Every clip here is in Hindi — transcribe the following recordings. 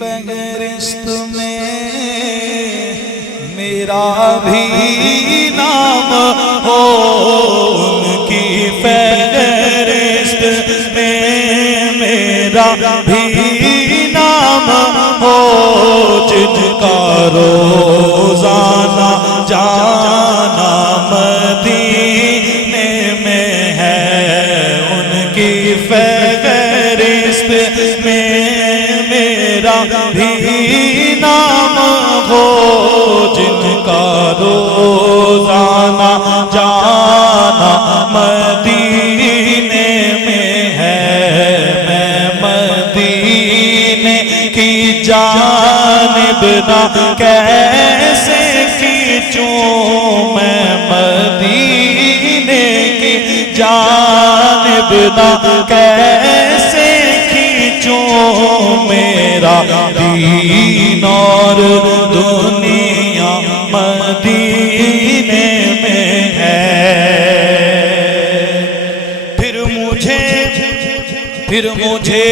फहरिस्त में मेरा भी नाम हो, उनकी फहरिस्त में मेरा भी नाम हो, जिनका रोजाना जाना मदीने में है, उनकी फहरिस्त में मेरा भी नाम हो, जिनका रोजाना जाना मदीने में है। मैं मदीने की जानिब ना कैसे खींचूं, मैं मदीने की जानिब ना कैसे मेरा दीन और दुनिया मदीने में है। फिर मुझे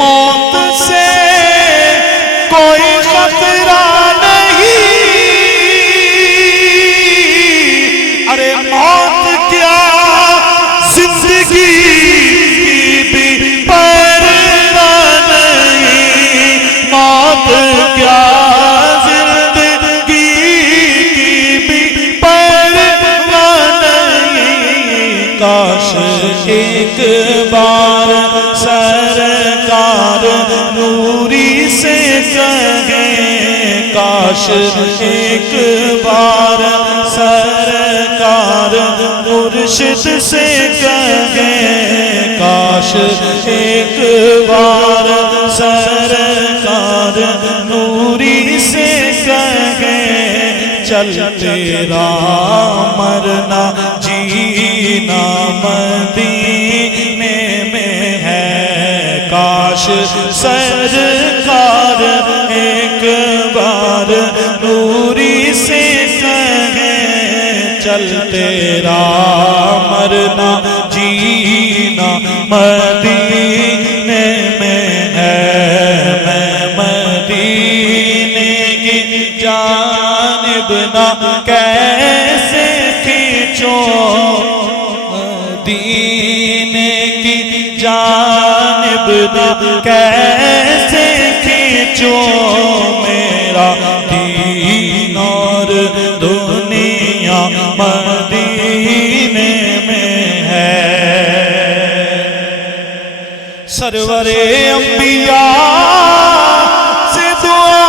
मौत से कोई खतरा नहीं, अरे मौत क्या जिंदगी क्या जिंदगी की भी परवाह नहीं। काश एक बार सरकार नूरी से कहे, काश एक बार सरकार मुर्शिद से कहे, काश एक बार सरकार नूरी से कहे, चल तेरा मरना जीना मदीने में है। काश सरकार एक बार नूरी से कहे, चल तेरा मरना जीना मदीने में है। मैं मदीने की जानिब ना कैसे खींचूं, मदीने की जानिब ना कैसे खींचूं, मेरा दीन और दुनिया मदीने में है। सरवरे अंबिया से दुआ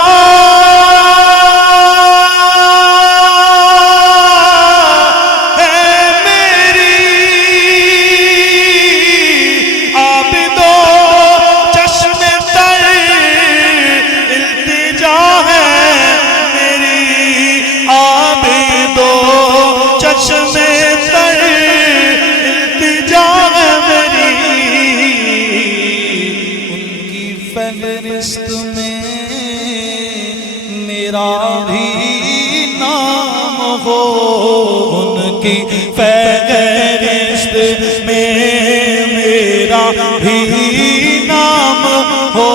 है मेरी, आबिदो चश्मे तर इल्तिजा है मेरी, आबिदो चश्मे तर इल्तिजा है मेरी। उनकी फहरिस्त में मेरा भी नाम हो, उनकी फहरिस्त में मेरा भी नाम हो,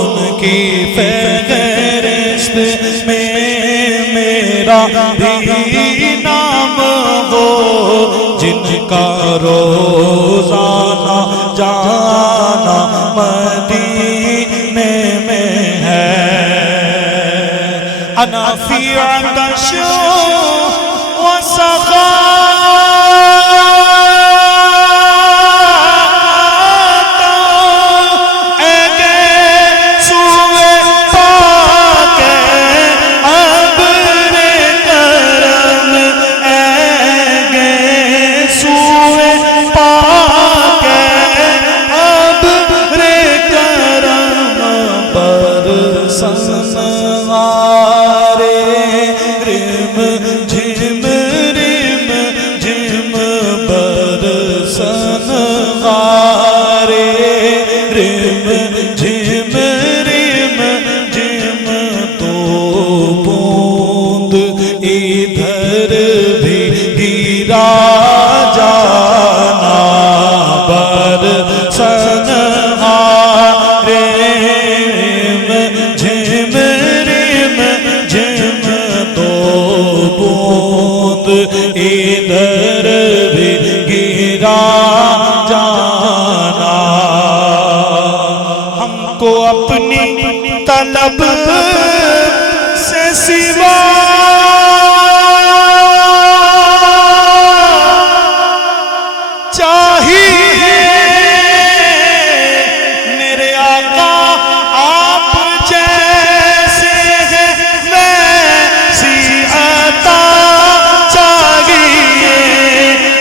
उनकी फहरिस्त में मेरा भी नाम हो, जिनका रोजाना जाना मदीने में है। अना फी अतश व सखा इधर भी गिरा जाना बरसन हारे हमको अपनी तलब से सिवा चाहिए मेरे आका आप जैसे वैसी अता चाहिए,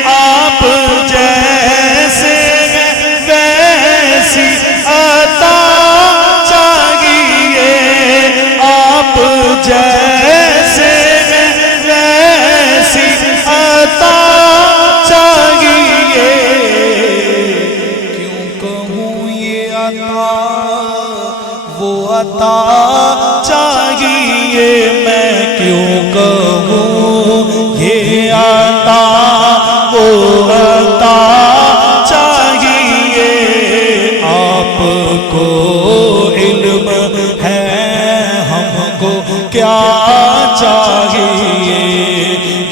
आप जैसे वैसी अता चाहिए, आप जैसे वैसी अता चाहिए। क्यों कहूँ ये अता वो अता चाहिए, मैं क्यों कहूँ ये अता वो अता चाहिए। आपको इल्म है हमको क्या चाहिए,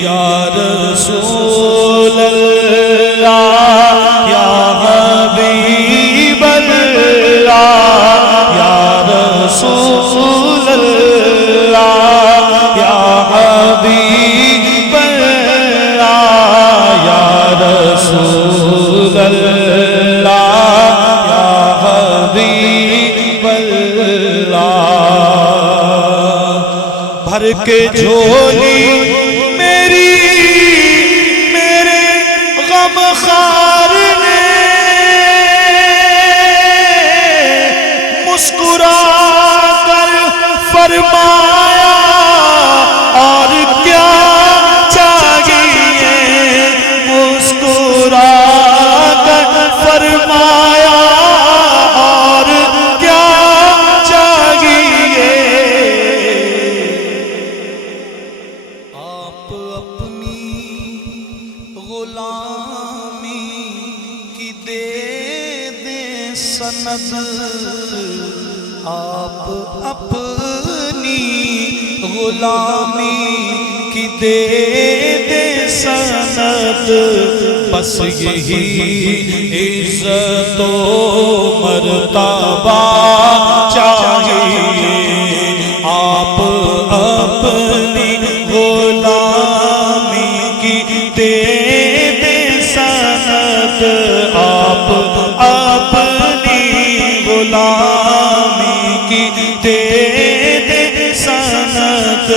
या रसूल अल्लाह या हबीब अल्लाह, या रसूल अल्लाह या हबीब अल्लाह, या रसूल अल्लाह या हबीब अल्लाह। भर के झोली मेरी मेरे गमखार ने मुस्कुरा कर फरमाया और क्या चाहिए, मुस्कुरा कर फरमाया और क्या चाहिए। आप अपनी गुलामी की दे दे सनद, आप अपनी गुलामी की दे दे सनद, बस यही इज्जतो मर्तबा चाहिए। आप अपनी गुलामी की दे दे सनद, आप अपनी गुलामी की दे दे सनद,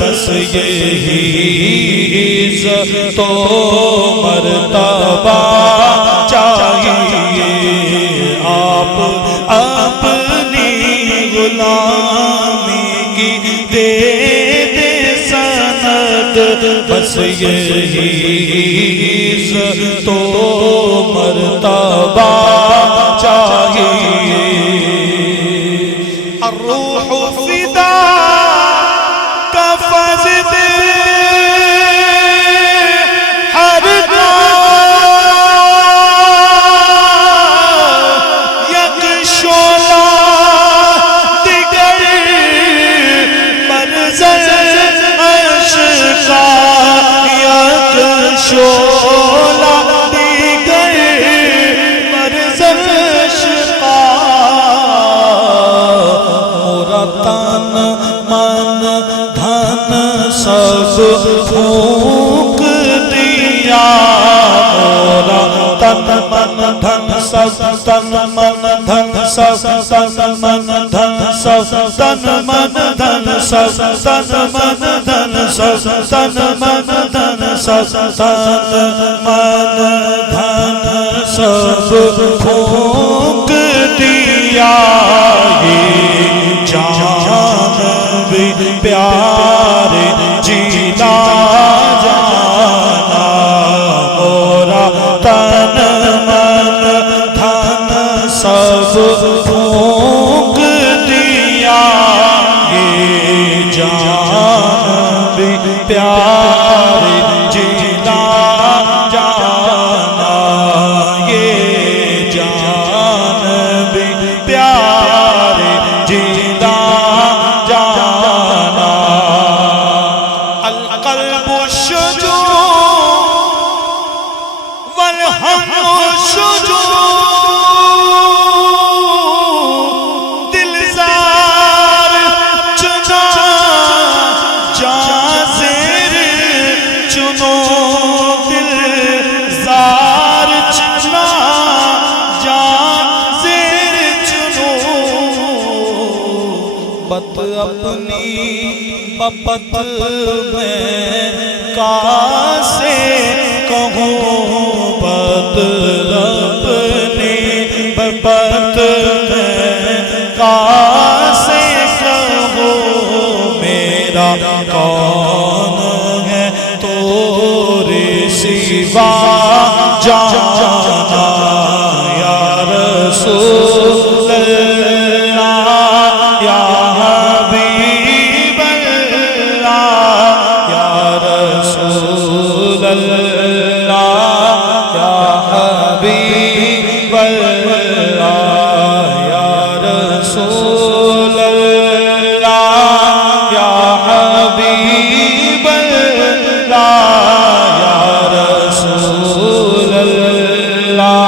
बस यही इज्जतो मर्तबा चाहिए। आप अपनी गुलामी की दे दे सनद, बस यही इज्जतो मर्तबा चाहिए। अर्रूह फिदा का फज़द हर यक शोला दिगर मंज़र अश्का, यक शोला दिगर मंज़र अश्का। मोरा तन मन धन सब फूंक दिया, मोरा तन मन धन सब, तन मन धन सब, तन मन धन सब, तन मन धन सब, तन मन धन सब, तन मन धन सब, तन मन धन सब फूंक दिया। ये जान भी प्यारे जीना जाना, मोरा तन मन धन सब फूंक दिया। ये जान भी प्यारे जीना जाना, ये जान बत अपनी बपत में कासे कहूँ, बत अपनी बपत में कासे कहूँ, मेरा कौन है तोरे सिवा जाना या रसूल अल्लाह, या हबीब अल्लाह, या रसूल अल्लाह, या हबीब अल्लाह, या रसूल अल्लाह, या हबीब अल्लाह, या रसूल अल्लाह,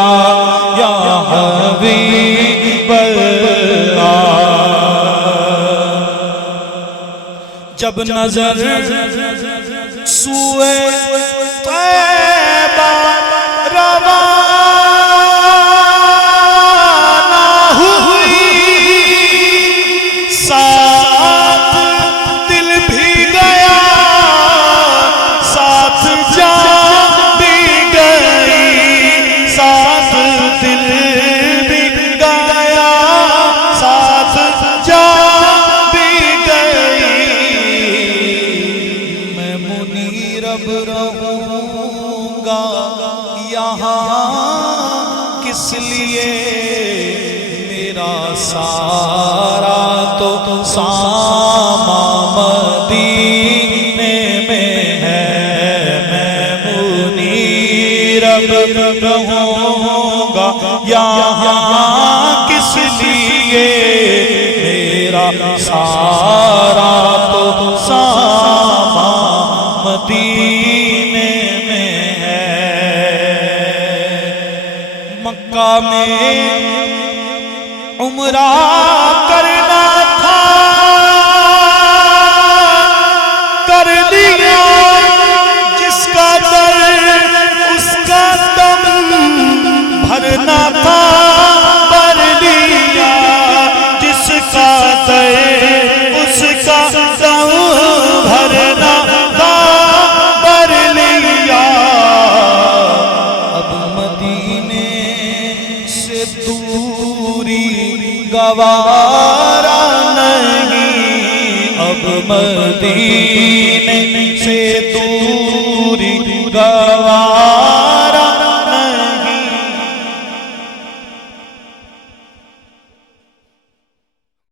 या हबीब अल्लाह। जब नजर सूए तैबा रवाना हुई, साथ दिल भी गया, साथ जान भी गई, साथ दिल भी गया, साथ जान भी गई। मैं मुनीर अब रहूंगा यहाँ किस लिए, मेरा सारा तो सामा मदीने में है। मैं मुनीर अब रहूंगा यहाँ किस लिए, मेरा सारा तो सामा मदीने में है। मक्का में उम्रा करना था, कर लिया, जिसका दर उसका दम भरना था, भर लिया, जिसका दर उसका दम भरना था, भर लिया। अब मदीने से दूरी गवारा नहीं, अब मदीने से दूरी गवारा